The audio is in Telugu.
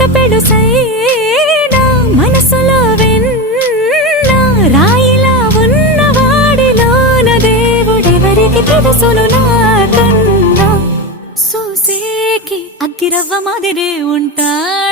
మాట పెడుసైనా మనసులో వెన్న రాయిలా ఉన్నవాడిలోన దేవుడెవరికి తెలుసును నాకన్నా. సూసేకి అగ్గిరవ్వ మాదిరే ఉంటాడు.